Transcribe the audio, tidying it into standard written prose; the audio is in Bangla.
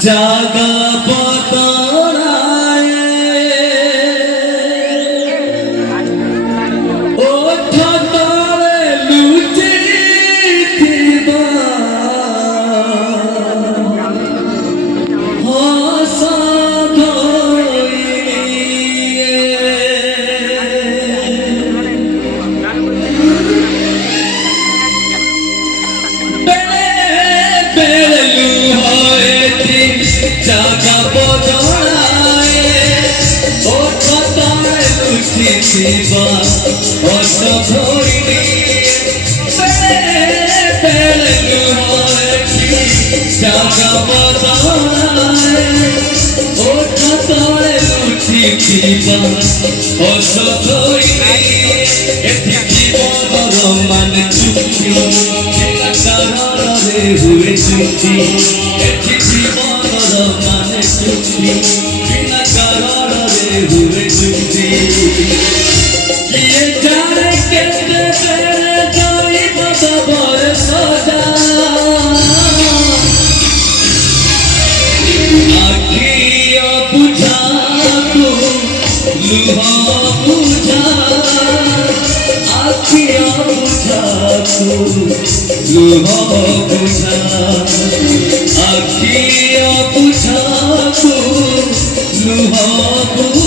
জাগা পতরায় ওঠ তলে লুচি থিবা হস জাগা বদলায় ওঠ তলে লুচি থিবা হস ধরিনি জাগা বদলায় ওঠ তলে লুচি থিবা হস ধরিনি এটি জীবনর মানে চুক্তি কারণে হুয়ে চুক্তি এটি জীবনর মানে চুক্তি বিনা কারণে হুয়ে চুক্তি কিয়ে জানে কেতে পেরে যাইব তবর সজা আখি বুঝা তু লুহ বুঝা আখি বুঝা তু লুহ বুঝা আখি বুঝা তু লুহ বুঝা